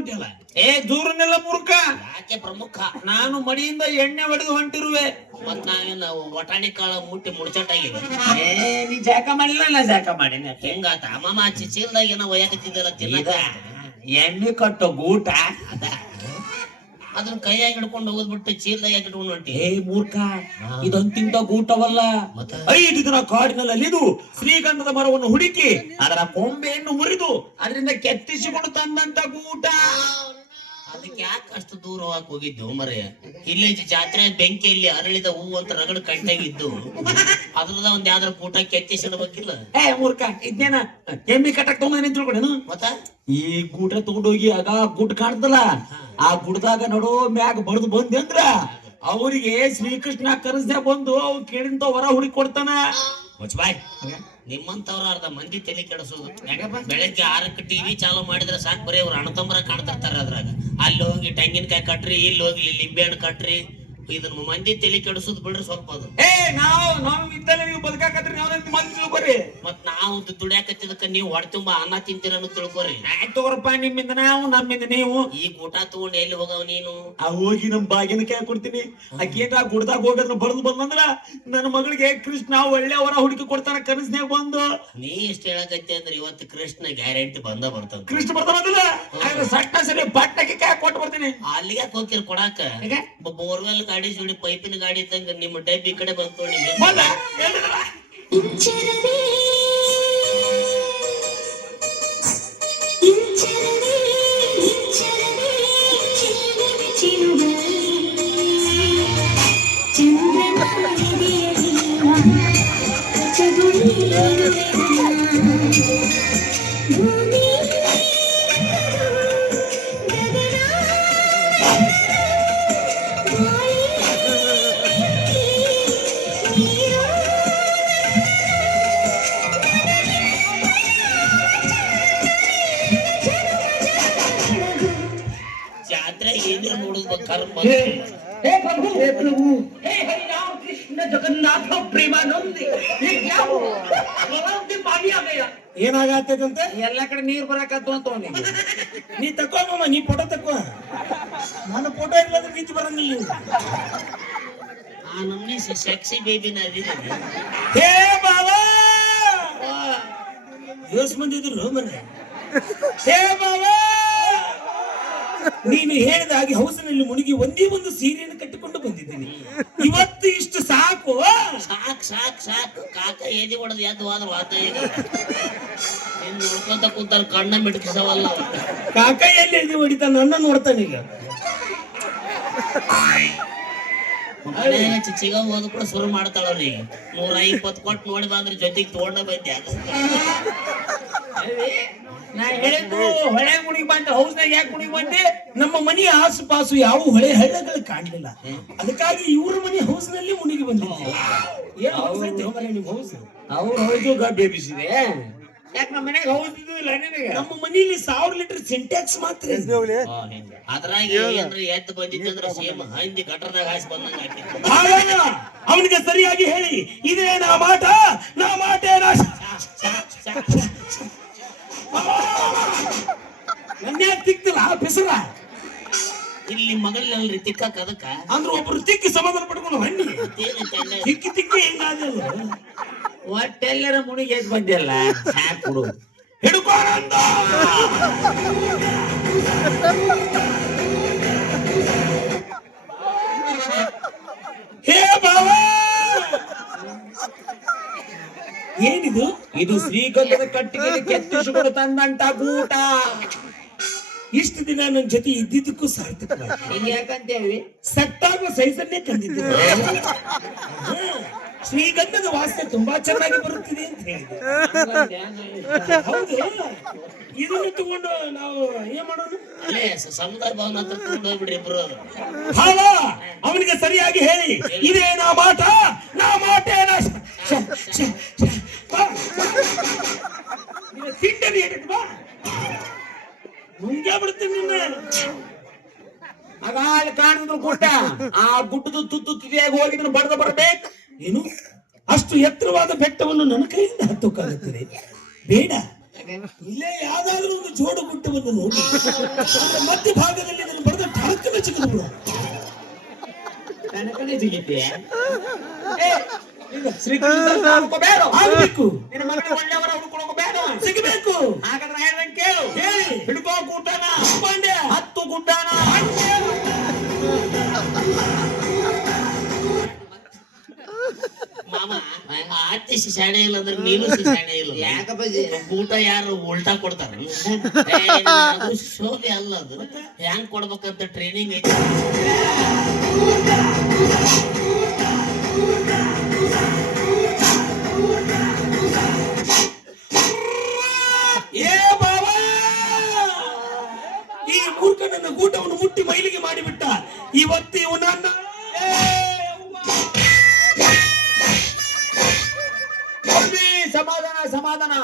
ಹೊಂಟಿಲ್ಲ. ಏ ದೂರನೆಲ್ಲ ಮುರುಕ. ಯಾಕೆ ಪ್ರಮುಖ? ನಾನು ಮಡಿಯಿಂದ ಎಣ್ಣೆ ಹೊಡೆದು ಹೊಂಟಿರುವೆ. ಮತ್ ನಾವೇನು ಬಟಾಣಿ ಕಾಳ ಮುಟ್ಟಿ ಮುಡ್ಚಟ್ಟಾಗಿವೆ ಏ ನೀ ಜಾಕ ಮಾಡಿಲ್ಲ ನಾ ಜಾಕ ಮಾಡಿನ ಹೆಂಗಾತ? ಅಮ್ಮ ಚಿಚೀಲ್ದಾಗ ಏನೋ ಒಯ್ಯಾಕತ್ತಿದ್ದಲ್ಲ ತಿನ್ನಕ? ಎಣ್ಣೆ ಕಟ್ಟೋ ಗೂಟ. ಅದ? ಅದನ್ನ ಕೈಯಾಗಿ ಹಿಡ್ಕೊಂಡು ಹೋಗ್ಬಿಟ್ಟು ಚೀಲ್ದಾಗ ಹಿಡ್ಕೊಂಡು ಹೊಂಟಿ? ಏ ಮೂರ್ಖ ಇದೊಂತಿಂತ ಗೂಟವಲ್ಲ. ಮತ್ತ? ಐದು ದಿನ ಕಾಡಿನಲ್ಲಿ ಅಲಿದು ಶ್ರೀಗಂಧದ ಮರವನ್ನು ಹುಡುಕಿ ಅದರ ಕೊಂಬೆಯನ್ನು ಮುರಿದು ಅದರಿಂದ ಕೆತ್ತಿಸಿಕೊಂಡು ತಂದಂತ ಗೂಟ. ಅದಕ್ಕೆ ಯಾಕೆ ಅಷ್ಟು ದೂರ ಹೋಗಕ್ ಹೋಗಿದ್ದು ಮರೆ? ಇಲ್ಲಿ ಜಾತ್ರೆ ಬೆಂಕಿಯಲ್ಲಿ ಅರಳಿದ ಹೂವು ಅಂತ ರಗಡ್ ಕಂಟಾಗಿದ್ದು ಅದ್ರದ ಒಂದ್ ಯಾವ್ದಾರ ಕೂಟ ಕೆತ್ತಿಸಿಡ್ಬೇಕಿಲ್ಲ ಏ ಮೂರ್ಖ ಇದ್ನೇನ? ಕೆಮ್ಮಿ ಕಟ್ಟಕ್ ತಗೊಂಡ್ ಮತ್ತ? ಈ ಗೂಟ ತಗೊಂಡೋಗಿ ಆಗ ಗುಡ್ ಕಾಣ್ತಲ್ಲ ಆ ಗುಡ್ದಾಗ ನಡೋ ಮ್ಯಾಗ ಬಡ್ದು ಬಂದೆ ಅಂದ್ರ ಅವರಿಗೆ ಶ್ರೀಕೃಷ್ಣ ಕರೆಸ್ದೆ ಬಂದು ಅವ್ ಕೇಳಿಂತ ಹೊರ ಹುಡುಕಿ ಕೊಡ್ತಾನ. ಬಾಯ್. ನಿಮ್ಮಂತವ್ರ ಅರ್ಧ ಮಂದಿ ತಲೆ ಕೆಡಿಸೋದು. ಬೆಳಗ್ಗೆ ಆರಕ್ಕೆ ಟಿವಿ ಚಾಲೂ ಮಾಡಿದ್ರೆ ಸಾಕು ಬರೀ ಅವ್ರು ಅಣತಂಬರ ಕಾಣ್ತಿರ್ತಾರ ಅದ್ರಾಗ. ಅಲ್ಲಿ ಹೋಗಿ ತೆಂಗಿನಕಾಯಿ ಕಟ್ರಿ, ಇಲ್ಲಿ ಹೋಗಿ ಲಿಂಬೆ ಹಣ್ಣು ಕಟ್ರಿ. ಇದನ್ನ ಮಂದಿ ತಲೆ ಕೆಡಿಸೋದು ಬಿಡ್ರಿ ಸ್ವಲ್ಪ ಅದು. ಏ ನಾವು ನಾವು ಇದ್ದಲ್ಲ ನೀವು ಬದುಕಾಕತ್ರಿ ನಾವು ಮಂದಿ ತಿಳ್ಕೊರಿ. ಮತ್ ನಾವು ದುಡಿಯಾಕತ್ತಿದಕ್ಕ ನೀವು ಹೊಡೆ ತುಂಬಾ ಅನ್ನ ತಿಂತೀರ ಅನ್ನೋ ತಿಳ್ಕೊರಿ. ಆಯ್ತ್ ತಗೋರಪ್ಪ ನಿಮ್ಮಿಂದ ನಾವು ನಮ್ಮಿಂದ ನೀವು. ಈ ಊಟ ತಗೊಂಡು ಎಲ್ಲಿ ಹೋಗವ್ ನೀನು? ಆ ಹೋಗಿ ನಮ್ ಬಾಗಿನ ಕೈ ಕೊಡ್ತೀನಿ. ಆ ಗುಡ್ದಾಗ ಹೋಗೋದ್ರ ಬಡ್ದು ಬಂದಂದ್ರ ನನ್ನ ಮಗಳಿಗೆ ಕೃಷ್ಣ ಒಳ್ಳೆ ಅವರ ಹುಡುಕಿ ಕೊಡ್ತಾನ ಕನಸ್ನ್ಯಾಗ ಬಂದು. ನೀ ಇಷ್ಟ ಹೇಳಕತ್ತಿ ಅಂದ್ರೆ ಇವತ್ತು ಕೃಷ್ಣ ಗ್ಯಾರಂಟಿ ಬಂದ ಬರ್ತದ. ಕೃಷ್ಣ ಬರ್ತಾನಲ್ಲ ಆಗ ಸಟ್ಟ ಸರಿ ಬಟ್ಟಕ್ಕೆ ಕೈ ಕೊಟ್ಟು ಬರ್ತೀನಿ. ಅಲ್ಲಿಗೆ ಹೋಗಿರ್ ಕೊಡಾಕ? ಬೋರ್ವೆಲ್ ಗಾಡಿ ಜೋಡಿ ಪೈಪಿನ ಗಾಡಿ ಇದ್ದಂಗ ನಿಮ್ಮ ಡಬ್ಬಿ ಈ ಕಡೆ ಬಂತು ಬಂದ ಎಲ್ಲಿದವ? ಇಂಚರವೇ ಇಂಚರವೇ ಇಂಚರವೇ ಚಿನ್ನದ ಚಿನುಗಲಿ ಚಂದ್ರನ ಮಾಡಿದ್ರೆ ಏನು ನೋಡುವ ಕರ್ಮ. ಹೇ ಪ್ರಭು ಹೇ ಪ್ರಭು ಹೇ ಹರಿರಾಮ ಕೃಷ್ಣ ಜಗನ್ನಾಥ ಪ್ರೇಮಾನಂದಿ ಪಾನಿ ಆಗಯ್ಯ ಏನಾಗತ್ತಂತೆ ಎಲ್ಲಾ ಕಡೆ ನೀರ್ ಬರಾಕತ್ತು ಅಂತ ನೀ ತಕ್ಕೋಮ್ಮ ನೀ ಫೋಟೋ ತಕ್ಕೋ ನನ್ನ ಫೋಟೋ ಇಲ್ಲದ್ರೆ ರೀತಿ ಬರ ನೀ ಆ ನಮ್ನಿ ಸೆಕ್ಸಿ ಬೇಬಿನ ಅದಿದ್ದೀನಿ ಹೇ ಬಾಬಾ! ಯೋಸ್ ಮಂದಿದ್ರು ಮನೆ. ಹೇ ಬಾಬಾ! ನೀನು ಹೇಳಿದ ಹಾಗೆ ಹೌಸಿನಲ್ಲಿ ಮುಳುಗಿ ಒಂದೇ ಒಂದು ಸೀರೆಯನ್ನು ಕಟ್ಟಿಕೊಂಡು ಬಂದಿದ್ದೀನಿ. ಇವತ್ತು ಇಷ್ಟು ಸಾಕು. ಸಾಕ್ ಸಾಕ್ ಸಾಕು. ಕಾಕ ಏದಿ ಹೊಡೆದು ಎದ್ದು ಹೋದ್ರ ವಾತ ಈಗ. ಕೂತಾರ ಕಣ್ಣ ಮಿಡಿಸವಲ್ಲ ಕಾಕ ಎಲ್ಲಿ ಎದಿ ಹೊಡಿತ ನನ್ನ ನೋಡ್ತಾನೆ ಈಗ. ಚಿಗ ಚಿಚಿಗ ಹೋದ ಕೂಡ ಶುರು ಮಾಡ್ತಾಳವ್ರಿ ನೂರ ಇಪ್ಪತ್ತು ಕೊಟ್ಟು ನೋಡಿ ಬಂದ್ರೆ ಜೊತೆಗೆ ತಗೊಂಡ ಬಂದೆ ನಾ ಹೇಳಿದ್ದು ಹೊಳೆ ಗುಡಿ ಬಂದ ಹೌಸ್ನಾಗ ಯಾಕೆ ಗುಡಿ ಬಂದೆ? ನಮ್ಮ ಮನೆ ಆಸುಪಾಸು ಯಾವ ಹೊಳೆ ಹಳ್ಳಗಳು ಕಾಣಲಿಲ್ಲ. ಅದಕ್ಕಾಗಿ ಇವ್ರ ಮನೆ ಹೌಸ್ನಲ್ಲಿ ಮುಣಿಗೆ ಬಂದಿದ್ದೆ. ಏನ್ house ಐತೆ ಮನೆ ನಿಮ್ ಹೌಸ್ ಅವ್ರು ಹೋಯ್ತು ಬೇಬಿಸಿದೆ ಯಾಕೆ ನಮ್ಮ ಮನೆಗೆ ಹೋಗುದಿಲ್ಲ ನಿನಗೆ? ನಮ್ಮ ಮನೆಯಲ್ಲಿ ಸಾವಿರ ಲೀಟರ್ ಸಿಂಟ್ಯಾಕ್ಸ್ ಮಾತ್ರ ಇದೆ. ಅದ್ರಾಗ ಏನ್ರಿ ಎದ್ದು ಬಂದಿತ್ತಂದ್ರ ಸೇಮ್ ಹಂದಿ ಗಟ್ರದಾಗ ಹಾಸಿ ಬಂದಂಗ ಹಾಕಿತ್ತು ಹಾಗಲ್ಲ, ಅವನಿಗೆ ಸರಿಯಾಗಿ ಹೇಳಿ ಇದೇ ನಾ ಮಾಟ ನಾ ಮಾಟೇ ನಾ ನನ್ಯಾಕ್ ತಿಕ್ತಿಲ್ಲ ಬಿಸಿಲ. ಇಲ್ಲಿ ಮಗಲ್ನಲ್ಲಿ ತಿಕ್ಕಕ್ ಅದಕ್ಕ? ಅಂದ್ರೆ ಒಬ್ರು ತಿಕ್ಕಿ ಸಮಾಧಾನ ಪಡ್ಕೊಂಡು ಹಣ್ಣಿ ಏನೈತೆ ತಿಕ್ಕಿ ತಿಕ್ಕಿ ಹೆಂಗಾದಿಲ್ಲ ಒಟ್ಟೆಲ್ಲರ ಮುನಿಗೆ ಎದ್ ಬಂದಿಲ್ಲ ಸಾಕು ಬಿಡು ಹಿಡ್ಕೋರಂದ ಹೇ ಬಾಬಾ ಏನಿದು? ಇದು ಶ್ರೀಗಂಧದ ಕಟ್ಟಿಗೆ ಕೆತ್ತಿಸಿಕೊಂಡು ತಂದಂತ ಗೂಟ ಇಷ್ಟು ದಿನ ನನ್ನ ಜೊತೆ ಇದ್ದಿದ್ದಕ್ಕೂ ಸಾರ್ಥಕ ಹಿಂಗೆ ಯಾಕಂತೇವಿ ಸಟ್ಟಾಗುವ ಸೈಜನ್ನೇ ತಂದಿದ್ದೆ. ಶ್ರೀಗಂಧದ ವಾಸನೆ ತುಂಬಾ ಚೆನ್ನಾಗಿ ಬರುತ್ತಿದೆ ಅಂತ ಹೇಳಿದೆ. ಹೌದು. ಇದನ್ನು ತಗೊಂಡು ನಾವು ಏನ್ ಸ- ಸಮುದಾಯ ಭವನ ಹತ್ರ ತಗೊಂಡ್ ಹೋಗ್ಬಿಡ್ರಿ ಇಬ್ರು. ಹಾಲ ಅವನಿಗೆ ಸರಿಯಾಗಿ ಹೇಳಿ. ಇದೇ ನಾ ಮಾಟ ನಾ ಮಾಟೇ ನಾ ಶ- ಶ- ಶ- ಶ- ಬಾ. ನಿನ್ನ ತಿಂಡಲ್ಲಿ ಮುಂಗೆ ಬಿಡ್ತೀನಿ ನಿನ್ನ. ಆ ಬಡ್ದು ಬರಬೇಕು. ಏನು? ಅಷ್ಟು ಎತ್ತರವಾದ ಬೆಟ್ಟವನ್ನು ನನ್ನ ಕೈಯಿಂದ ಹತ್ತೋಕ್ಕಾಗುತ್ತದೆ. ಬೇಡ. ಇಲ್ಲೇ ಯಾವ್ದಾದ್ರೂ ಒಂದು ಜೋಡು ಗುಟ್ಟವನ್ನು ನೋಡಿ. ಮಧ್ಯ ಭಾಗದಲ್ಲಿ ಇದನ್ನು ಬರೆದ ಠಳಕ್ಕನ ಚಿಕ್ಕದು ನನ್ನ ಕಡೆ ಶ್ರೀಕೃಷ್ಣ ಹುಡ್ಕೋಬೇಡ ಆಗ್ಬೇಕು. ನಿನ್ನ ಮಗನ ಒಳ್ಳೆಯವರ ಹುಡ್ಕೊಳಕೋಬೇಡ. ಸಿಗಬೇಕು. ಹಾಗಾದ್ರೆ ಹೇಳ್ದಂಗೆ ಕೇಳು. ಹೇಳಿ. ಹಿಡ್ಕೋ ಗುಡ್ಡನ ಪಾಂಡೆ ಹತ್ತು ಗುಡ್ಡನ ಮಾಮ ಆರ್ತಿ ಶಾಣೆ ಇಲ್ಲ ಅಂದ್ರೆ ನೀನು ಶಾಣೆ ಇಲ್ಲ. ಯಾಕಪ್ಪ ಊಟ ಯಾರು ಉಲ್ಟಾ ಕೊಡ್ತಾರೆ? ಅದು ಶೋಭೆ ಅಲ್ಲ ಅದು. ಹೆಂಗ್ ಕೊಡ್ಬೇಕಂತ ಟ್ರೈನಿಂಗ್ ಐತಿ. ನನ್ನ ಗೂಟವನ್ನು ಮುಟ್ಟಿ ಮೈಲಿಗೆ ಮಾಡಿಬಿಟ್ಟ ಇವತ್ತು ಇವನನ್ನ ಸಮಾಧಾನ ಸಮಾಧಾನ.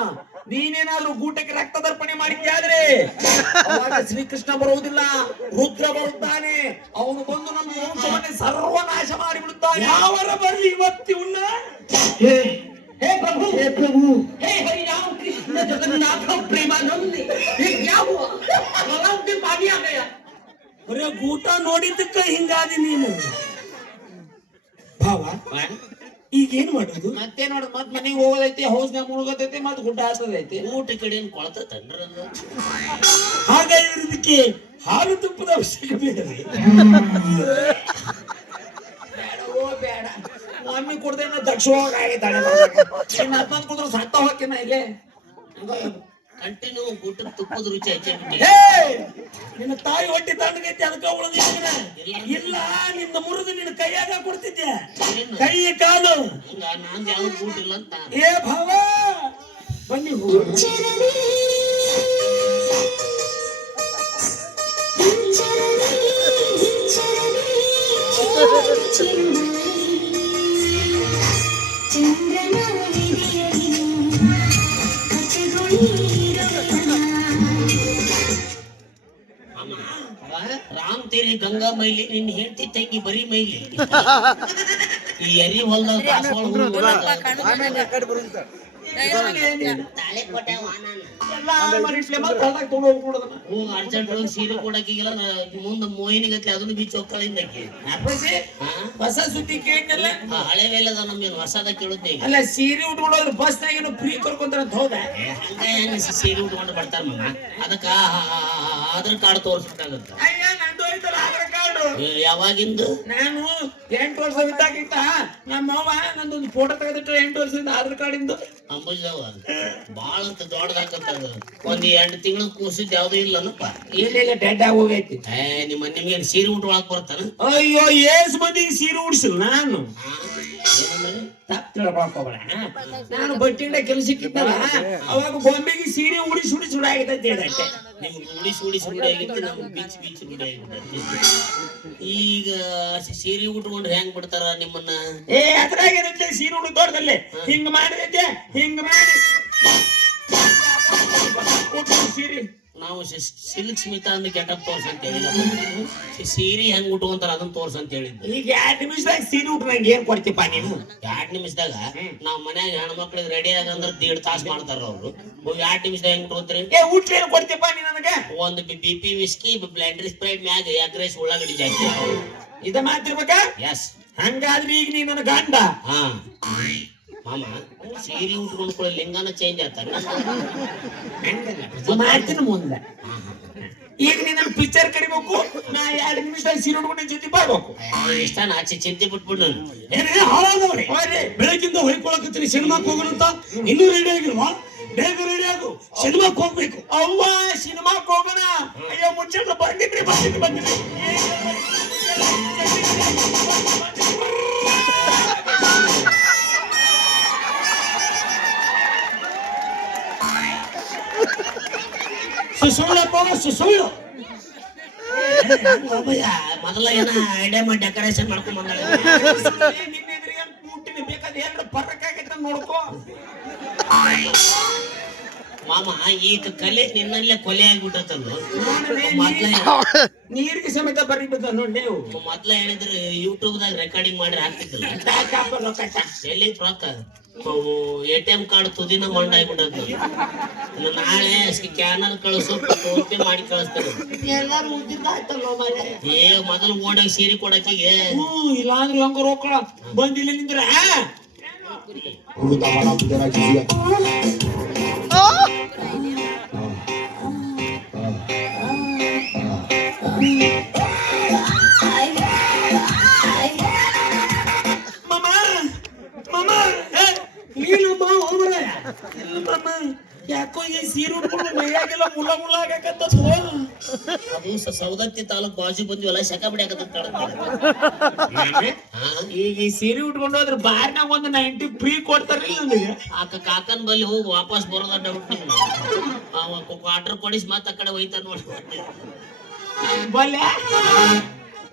ನೀನೇನಾದ್ರೂ ಗೂಟಕ್ಕೆ ರಕ್ತ ದರ್ಪಣೆ ಮಾಡಿದ್ಯಾದ್ರೆ ಶ್ರೀಕೃಷ್ಣ ಬರುವುದಿಲ್ಲ ರುದ್ರ ಬರುತ್ತಾನೆ. ಅವನು ಬಂದು ನಮ್ಮ ವಂಶವನ್ನೇ ಸರ್ವನಾಶ ಮಾಡಿಬಿಡುತ್ತಾನೆ. ಯಾವರ ಬರಲಿ ಇವತ್ತಿ ಉನ್ನ ಹೇ ಪ್ರಭು ಹೇ ಪ್ರಭು. ಹೇ ಹರಿ ಯಾವ ನೋಡಿದ್ದಕ್ಕ ಹಿಂಗಾದಿ ನೀನು. ಭಾವ ಈಗ ಏನ್ ಮಾಡೋದು? ಮತ್ತೆ ನೋಡು ಮತ್ ಮನೆಗೆ ಹೋಗೋದೈತಿ ಹೌಸ್ನ ಮುಳುಗತೈತಿ ಮತ್ ಗುಡ್ಡ ಹಾಸೋದೈತಿ. ಊಟ ಕಡೆ ಕೊಳತ ಹಾಗೆ ಇದಕ್ಕೆ ಹಾಲು ತುಪ್ಪದ ಅವಶ್ಯಕ ಬೇಡ ಮಮ್ಮಿ ಕುಡ್ದೇನ ದಕ್ಷ ಆಗೈತಾಳೆ ಇನ್ನು ಹತ್ತೊಂದು ಕುದ್ರೆ ಸತ್ತ ಹೋಗ್ತೇನ ಇಲ್ಲೇ ಕಂಟಿನ್ಯೂ ಊಟದ ತುಪ್ಪದ ರುಚಿ ನಿನ್ನ ತಾಯಿ ಹೊಟ್ಟೆ ತಣ್ಣಗೈತಿ ಅದಕ್ಕ ಉಳಿದಿದ್ದೀನ ಇಲ್ಲ ನಿನ್ನ ಮುರಿದು ನಿನ್ನ ಕೈಯಾಗ ಕೊಡ್ತಿದ್ದೆ. ಕೈ ಕಾಲು. ನಾನ್ ಯಾವ ಊಟ ಇಲ್ಲ ಅಂತ. ಏ ಭಾವ ಬನ್ನಿ ಚಂದ್ರನ ಗಂಗಾ ಮೈಲಿ ನಿನ್ನ ಹೆಂಡತಿ ತಂಗಿ ಬರೀ ಮೈಲಿ ಈ ಎರಿ ಹೊಲ್ದಾಗ ಅರ್ಜೆಂಟ್ ಹೋಗಿ ಸೀರೆ ಕೊಡಕ್ಕಿಲ್ಲ ಮುಂದೆ ಮೋಹಿನಿಗತ್ಲೆ ಅದನ್ನು ಬೀಚ್ ಹೋಗ್ತಾಳಿಂದ ಆಕಿ ಅಪ್ಪಾಜಿ ಹಾ ಹೊಸ ಸುದ್ದಿ ಕೇಳಿದ್ದಲ್ಲ ಆ ಹಳೆ ವೇಲದ ನಮ್ಗೇನು ಹೊಸದ ಕೇಳುತ್ತೆ ಅಲ್ಲ ಸೀರೆ ಉಟ್ಕೊಂಡೋದ್ರೆ ಬಸ್ ಏನು ಫ್ರೀ ಕರ್ಕೊಂತಾರ ಹೌದಾ ಹಂಗ ಸೀರೆ ಉಟ್ಕೊಂಡು ಬರ್ತಾರ ಮಮ್ಮ ಅದಕ್ಕ ಆಧಾರ್ ಕಾರ್ಡ್ ತೋರಿಸ್ಬೇಕಾಗತ್ತ ಅಯ್ಯ ನಂದು ಐತಲ್ಲ ಆಧಾರ್ ಕಾರ್ಡು ಏ, ಯಾವಾಗಿಂದು? ನಾನು ಎಂಟು ವರ್ಷ ಇದ್ದಾಗಿತ್ತ ನಮ್ಮ ಅವ್ವ ನಂದೊಂದು ಫೋಟೋ ತೆಗೆದಿಟ್ಟು ಎಂಟು ವರ್ಷದಿಂದ ಆಧಾರ್ ಕಾರ್ಡ್ ಇಂದು ಅಂಬುಜವ ಬಾಳ ದೊಡ್ಡದಾಕಂತ ಒಂದ್ ಎರಡು ತಿಂಗಳು ಕೂಸಿದ್ ಯಾವ್ದು ಇಲ್ಲನಪ್ಪ. ಇಲ್ಲ ಡೆಡ್ ಆಗಿ ಹೋಗೈತಿ ಏ ನಿಮ್ಮ ನಿಮ್ಗೆ ಸೀರೆ ಉಟ್ಕೊಳಕ್ ಬರ್ತಾನ? ಅಯ್ಯೋ ಏಸ್ ಮಂದಿಗೆ ಸೀರೆ ಉಡ್ಸಿಲ್ಲ ನಾನು? ತಪ್ಪು ತಿಳ್ಕೊಬೇಡ ನಾನು ಬಟ್ಟಿಂದ ಕೆಲಸಕ್ಕಿದ್ದಲ್ಲ ಅವಾಗ ಬೊಂಬೆಗೆ ಸೀರೆ ಉಡಿಸಿ ಉಡಿಸಿ ಉಡಾಗಿದೆ ಅಂತ ಹೇಳಿದೆ ನಿಮ್ಗೆ ಉಡಿಸಿ ಉಡಿಸಿ ರೂಢಿ ಆಗಿತ್ತು ನಮ್ಗೆ ಬೀಚ್ ಬೀಚ್ ರೂಢಿ ಈಗ ಸೀರೆ ಉಟ್ಕೊಂಡು ಹೆಂಗ್ ಬಿಡ್ತಾರ ನಿಮ್ಮನ್ನ? ಏ ಅದ್ರಾಗಿರುತ್ತೆ ಸೀರೆ ಉಡಿ ಹಿಂಗ ಹಿಂಗ್ ಮಾಡಿದೈತೆ? ಹಿಂಗ್ ಮಾಡಿ. ಸೀರೆ. ನಾವು ಸಿಲ್ಕ್ ಸ್ಮಿತಾ ಅಂದ್ ಕೆಟಪ್ ತೋರ್ಸ್ ಅಂತ ಹೇಳಿಲ್ಲ ಸೀರೆ ಹೆಂಗ್ ಉಟ್ಕೊಂತಾರ ಅದನ್ನ ತೋರ್ಸ್ ಅಂತ ಹೇಳಿದ್ದೆ. ಈಗ ಎರಡ್ ನಿಮಿಷದಾಗ ಸೀರೆ ಉಟ್ಟು ನಂಗೆ ಏನ್ ಕೊಡ್ತೀಪ ನೀನು? ಎರಡ್ ನಿಮಿಷದಾಗ ನಾವ್ ಮನ್ಯಾಗ ಹೆಣ್ಮಕ್ಳಿಗೆ ರೆಡಿ ಆಗಂದ್ರ ದೇಡ್ ತಾಸ್ ಮಾಡ್ತಾರ ಅವ್ರು. ಎರಡ್ ನಿಮಿಷದಾಗ ಹೆಂಗ್ ಉಟ್ಕೊಂತೀರಿ? ಏ ಏನ್ ಕೊಡ್ತೀಪ ನೀ ನನಗೆ? ಒಂದು B P whisky blender Sprite ಮ್ಯಾಗ ಎಗ್ ರೈಸ್ ಉಳ್ಳಾಗಡ್ಡಿ ಜಾಸ್ತಿ. ಇದ ಮಾತಿರ್ಬೇಕಾ ಎಸ್ ಹಂಗಾದ್ರೆ ಈಗ ನೀ ನನ್ನ ಗಂಡ. ಹಾ. ಮಾಮ ಸೀರೆ ಉಟ್ಕೊಂಡ್ ಕೂಡ ಲಿಂಗನ ಚೇಂಜ್ ಆತಾರ ಮಾಡ್ತೀನಿ ಮುಂದೆ. ಈಗ ನಿನ್ನ ನನ್ನ ಪಿಕ್ಚರ್ ಕರಿಬೇಕು ನಾ ಎರಡು ನಿಮಿಷದಾಗ ಸೀರೆ ಉಟ್ಕೊಂಡು ನಿನ್ ಜೊತೆ ಬರ್ಬೇಕು ಇಷ್ಟ ಆಚೆ ಚಿಂತೆ ಬಿಟ್ಬಿಡು ಏನೇ ಹಾಳಾದವ್ರೆ. ಬೆಳಗಿಂದ ಹೊಯ್ಕೊಳಕತ್ತೀನಿ ಸಿನಿಮಾಕ್ ಹೋಗೋಣ ಅಂತ. ಇನ್ನೂ ರೆಡಿ ಆಗಿಲ್ವಾ? ಬೇಗ ರೆಡಿ ಆಗು. ಸಿನಿಮಾಕ್ ಹೋಗ್ಬೇಕು. ಅವ್ವ ಸಿನಿಮಾಕ್ ಹೋಗೋಣ. ಅಯ್ಯೋ ಮುಂಚೆ ಬಂದಿದ್ರಿ ಬಂದಿದ್ರಿ ಬಂದಿದ್ರಿ. ಸುಳ್ಳು ಸುಳ್ಳು. ಮೊದಲ ಏನ ಐಡಿಯಾ ಮಾಡಿ ಡೆಕೋರೇಷನ್ ಮಾಡ್ಕೊಂಡ್ ಬಂದಾಳೆ? ನೋಡ್ಕೋ ಮಾಮ ಈಗ ಕಲೆ ನಿನ್ನಲ್ಲೇ ಕೊಲೆ ಆಗ್ಬಿಟ್ಟತಲ್ಲ ನೀರಿಗೆ ಸಮೇತ ಬರೀಬಿಟ್ಟ ನೋಡಿ ನೀವು. ಮೊದ್ಲ ಹೇಳಿದ್ರೆ ಯೂಟ್ಯೂಬ್ ದಾಗ ರೆಕಾರ್ಡಿಂಗ್ ಮಾಡಿ ಹಾಕ್ತಿದ್ದಿಲ್ಲ? ಎಲ್ಲಿ ರೊಕ್ಕ ಎ ಟಿ ಎಂ ಕಾರ್ಡ್ ತುದಿನ ಮಂಡ ಆಗ್ಬಿಟ್ಟದ ನಾಳೆ ಸ್ಕ್ಯಾನರ್ ಕಳಿಸು ಫೋನ್ ಪೇ ಮಾಡಿ ಕಳಿಸ್ತೇನೆ. ಎಲ್ಲಾರು. ಏ ಮೊದಲು ಓಡಾಗ ಸೇರಿ ಕೊಡಕ್ಕೆ ಹ್ಮ್ ಇಲ್ಲ ಅಂದ್ರೆ ಹಂಗ ರೊಕ್ಕ ಬಂದಿಲ್ಲ ನಿಂದ್ರ Uruta mana ನೀನಮ್ಮ ಹೋಗ್ಬರ ಮಾಮ ಯಾಕೋ ಈ ಸೀರೆ ಉಟ್ಕೊಂಡು ಮೈಯಾಗೆಲ್ಲ ಮುಲ್ಲ ಮುಲ್ಲ ಆಗಕತ್ತದ ಅದು ಸೌದತ್ತಿ ತಾಲೂಕ್ ಬಾಜು ಬಂದಿವಲ್ಲ ಶಕ ಬಿಡಕತ್ತ ಈಗ ಈ ಸೀರೆ ಉಟ್ಕೊಂಡು ಹೋದ್ರೆ ಬಾರ್ನಾಗ ಒಂದು ನೈಂಟಿ ಫ್ರೀ ಕೊಡ್ತಾರಿಲ್ಲ ನನಗೆ. ಆಕ ಕಾಕನ್ ಬಲ್ಲಿ ಹೋಗಿ ವಾಪಸ್ ಬರೋದ ಡೌಟ್ ಅವ ಕ್ವಾರ್ಟರ್ ಕೊಡಿಸಿ ಮತ್ತೆ ಆ ಕಡೆ ಹೋಯ್ತಾರ ನೋಡಿ. ಬಲ್ಲೆ?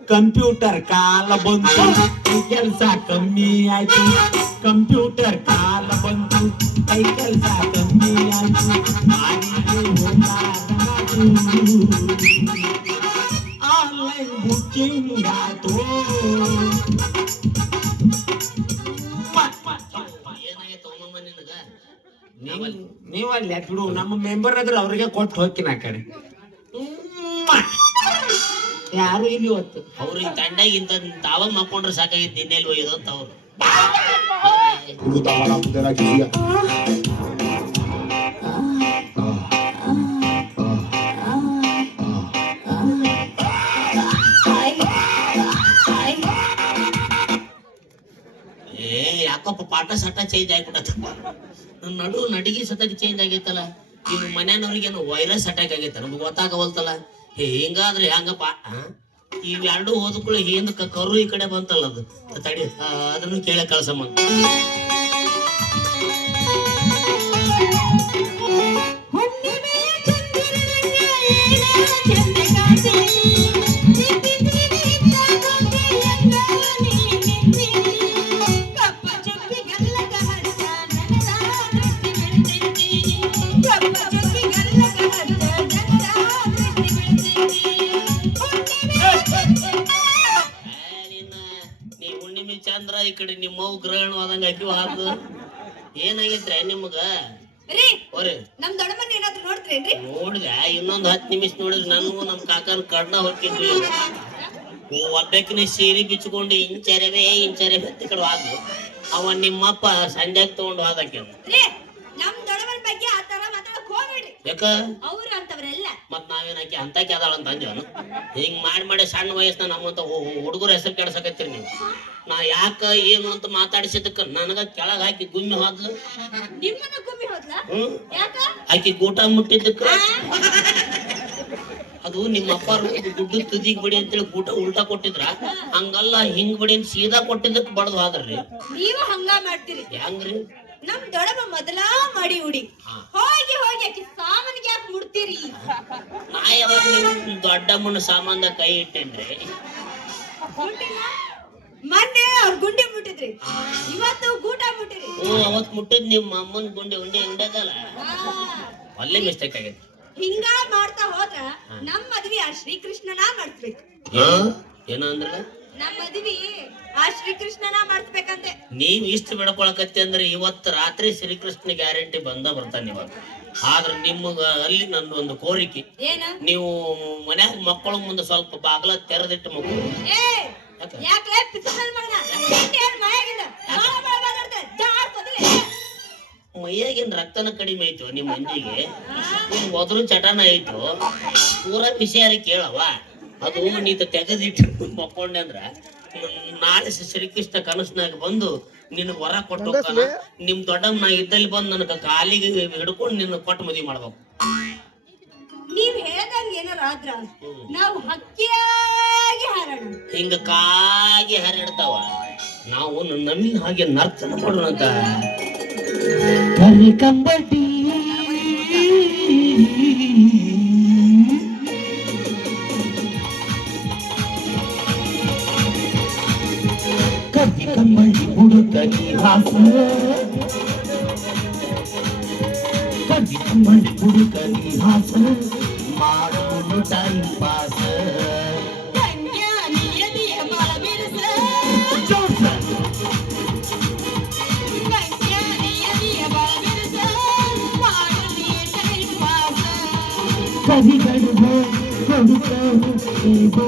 ಕಂಪ್ಯೂಟರ್ ಕಾಲ ಬಂತು ಕೈ ಕೆಲಸ ಕಮ್ಮಿ ಆಯ್ತು ಕಂಪ್ಯೂಟರ್ ಕಾಲ ಬಂತು ಕೈ ಕೆಲಸ ಕಮ್ಮಿ ಆಯ್ತು ಆನ್ಲೈನ್ ಬುಕ್ಕಿಂಗ್ ಆಯ್ತು ಏನಾಗೈತೆ ಒಮ್ಮಮ್ಮ ನಿನಗ ನೀವು ನೀವಲ್ಲ ಬಿಡು ನಮ್ಮ ಮೆಂಬರ್ ಅದ್ರ ಅವ್ರಿಗೆ ಕೊಟ್ಟು ಹೋಗ್ತೀನಿ ಆ ಕಡೆ ಯಾರು ಇಲ್ಲಿ ಇವತ್ತು? ಅವ್ರಿಗೆ ತಂಡ ಇಂತ ತಾವಾಗ ಮಕ್ಕೊಂಡ್ರೆ ಸಾಕಾಗಿತ್ತು ಇನ್ನೆಲ್ಲಿ ಒಯ್ಯೋದು ಅಂತ ಅವ್ರು. ಏ, ಯಾಕಪ್ಪ, ಪಾಠ ಸಟ ಚೇಂಜ್ ಆಗ್ಬಿಟ್ಟತ್ತಪ್ಪ ನನ್ನ ನಡು ನಡಿಗೆ ಸತಕ್ ಚೇಂಜ್ ಆಗೈತಲ್ಲ. ಇವ್ ಮನ್ಯಾನವ್ರಿಗೇನು ವೈರಸ್ ಅಟ್ಯಾಕ್ ಆಗೈತ, ನಮ್ಗೆ ಗೊತ್ತಾಗವಲ್ತಲ್ಲ. ಹಿಂಗಾದ್ರೆ ಹೆಂಗಪ್ಪ? ಇವೆರಡು ಓದ್ಕೊಳ್ಳಿ ಹಿಂದ ಕರು ಈ ಕಡೆ ಬಂತಲ್ಲ ಅದು. ತಡಿ ಅದನ್ನು ಕೇಳ ಕಳ್ಸಮ್ಮ. ಹುಣ್ಣಿಮೆ ಹಾಕಿ ಹಾದು ಏನಾಗೈತ್ರೆ ನಿಮ್ಗ? ರೀ ಒರೆ ನಮ್ ದೊಡ್ಡಮನ್ ಏನಾದ್ರು ನೋಡ್ತೀರೇನ್ರಿ? ನೋಡಿದೆ ಇನ್ನೊಂದ್ ಹತ್ತು ನಿಮಿಷ ನೋಡಿದ್ರೆ ನನಗೂ ನಮ್ ಕಾಕನ ಕಡ್ನ ಹೊಕ್ಕಿದ್ವಿ. ಒಬ್ಬಕಿನ ಸೀರೆ ಬಿಚ್ಕೊಂಡು ಇಂಚರವೇ ಇಂಚರವೇ ಹತ್ತಿ ಕಡೆ ಹೋದ್ಲು. ಅವ ನಿಮ್ಮಪ್ಪ ಸಂಜೆ ತಗೊಂಡು ಹೋದಕ್ಕೆ ರೀ ನಮ್ ದೊಡ್ಡಮ್ಮನ ಬಗ್ಗೆ ಆ ತರ ಮಾತಾಡಕ್ ಹೋಗ್ಬೇಡ್ರಿ. ಯಾಕ? ಅವ್ರ ನಾವೇನಾಕಿ ಅಂತ ಕೆದಾಳ ಅಂತ ಅಂದ್ಯವನು ಹಿಂಗ್ ಮಾಡಿ ಮಾಡಿ ಸಣ್ಣ ವಯಸ್ಸಿನ ನಮ್ಮಂತ ಹುಡುಗರ ಹೆಸರು ಕೆಡ್ಸಕತ್ತೀರಿ ನೀವು. ನಾ ಯಾಕ ಏನು ಅಂತ ಮಾತಾಡಿಸಿದಕ್ಕ ನನಗ ಕೆಳಗ ಹಾಕಿ ಗುಮ್ಮಿ ಹೋದ್ಲು. ಹಾಕಿ ಆಕಿ ಗೂಟ ಮುಟ್ಟಿದ್ದಕ್ಕ. ಅದು ನಿಮ್ಮ ಅಪ್ಪ ದುಡ್ಡು ತುದಿಗ್ ಬಿಡಿ ಅಂತೇಳಿ ಊಟ ಉಲ್ಟಾ ಕೊಟ್ಟಿದ್ರ. ಹಂಗಲ್ಲ ಹಿಂಗ್ ಬಿಡಿ ಅಂತ ಸೀದಾ ಕೊಟ್ಟಿದ್ದಕ್ಕೆ ಬಡದು ಹೋದ್ರಿ. ನೀವು ಹಂಗ ಮಾಡ್ತೀರಿ. ಹೆಂಗ್ರಿ? ನಮ್ ದೊಡ್ಡಮ್ಮ ಮೊದಲಾ ಮಾಡಿ ಉಡಿ ಹೋಗಿ ಹೋಗಿ ಆಕಿ ಸಾಮಾನಿಗೆ ಯಾಕೆ ಮುಡ್ತೀರಿ? ನಾ ಯಾವಾಗ ನಿಮ್ ದೊಡ್ಡಮ್ಮನ ಸಾಮಾನ್ದ ಕೈ ಇಟ್ಟೇನ್ರಿ. ಮೊನ್ನೆ ಅವ್ರ ಗುಂಡಿ ಮುಟ್ಟಿದ್ರಿ. ಇವತ್ತು ಗೂಟ ಮುಟ್ಟಿರಿ. ಓ ಅವತ್ ಮುಟ್ಟಿದ್ ನಿಮ್ಮ ಅಮ್ಮನ ಗುಂಡಿ ಉಂಡಿ ಉಂಡದಲ್ಲ ಅಲ್ಲೇ ಮಿಸ್ಟೇಕ್ ಆಗೈತಿ ಹಿಂಗ ಮಾಡ್ತಾ ಹೋದ್ರ ನಮ್ಮ ಮದ್ವಿ ಆ ಶ್ರೀಕೃಷ್ಣನ ಮಾಡ್ಸ್ಬೇಕು. ಏನೋ ಅಂದ್ರಲ್ಲ ಮದ್ವಿ ಆ ಶ್ರೀಕೃಷ್ಣನ ಮಾಡಿಸ್ಬೇಕಂತೆ. ನೀವ್ ಇಷ್ಟ ಬಿಡ್ಕೊಳಕತ್ತಿ ಅಂದ್ರೆ ಇವತ್ತು ರಾತ್ರಿ ಶ್ರೀಕೃಷ್ಣ ಗ್ಯಾರಂಟಿ ಬಂದ ಬರ್ತಾನೆ ಇವಾಗ. ಆದ್ರೆ ನಿಮ್ಮ ಅಲ್ಲಿ ನನ್ನ ಒಂದು ಕೋರಿಕೆ. ಏನ? ನೀವು ಮನ್ಯಾಗ ಮಕ್ಕಳ ಮುಂದೆ ಸ್ವಲ್ಪ ಬಾಗ್ಲ ತೆರೆದಿಟ್ಟು ಮಗು ಏ ಯಾಕ? ಯಾಕ್ಲೆ ಪಿಚ್ಚಲ್ ಮಗನ ಏನ್ ಮಾಯಾಗಿಲ್ಲ ಬಾಳ ಬಾಳ ಮಾತಾಡ್ದೆ ಜಾರ್ ಬದಲೇ ಮೈಯಾಗಿನ ರಕ್ತನ ಕಡಿಮೆ ಆಯ್ತು ನಿಮ್ಮ ಮಂದಿಗೆ ಮೊದಲು ಚಟನ ಆಯ್ತು ಪೂರಾ ವಿಷಯ ಕೇಳವ ಅದು ನೀತ ತೆಗೆದಿಟ್ಟು ಮಕ್ಕೊಂಡೆ ಅಂದ್ರ ನಾಳೆ ಶ್ರೀ- ಶ್ರೀಕೃಷ್ಣ ಕನಸ್ನಾಗ ಬಂದು ನಿನ್ನ ವರ ಕೊಟ್ಟು. ನಿಮ್ ದೊಡ್ಡಮ್ಮ ನಾ ಇದ್ದಲ್ಲಿ ಬಂದು ನನಗ ಕಾಲಿಗೆ ಹಿಡ್ಕೊಂಡು ನಿನ್ನ ಕೊಟ್ಟು ಮದುವೆ ಮಾಡ್ಬೇಕು. ನೀವ್ ಹೇಳ್ದಂಗ ಏನಾರ ಆದ್ರ ನಾವು ಹಕ್ಕಿಯಾಗಿ ಹಾರೋಣ. ಹಿಂಗ ಕಾಗಿ ಹರಡ್ತಾವ. ನಾವು ನಮ್ಮಿನ ಹಾಗೆ ನರ್ತನ ಮಾಡೋಣ ಅಂತ. கனிவாசு கடிக்குமல் குடு கனிவாசு மாடு டைம் பாஸ் கதிகடுவோம் கொடுக்கோ ஏதோ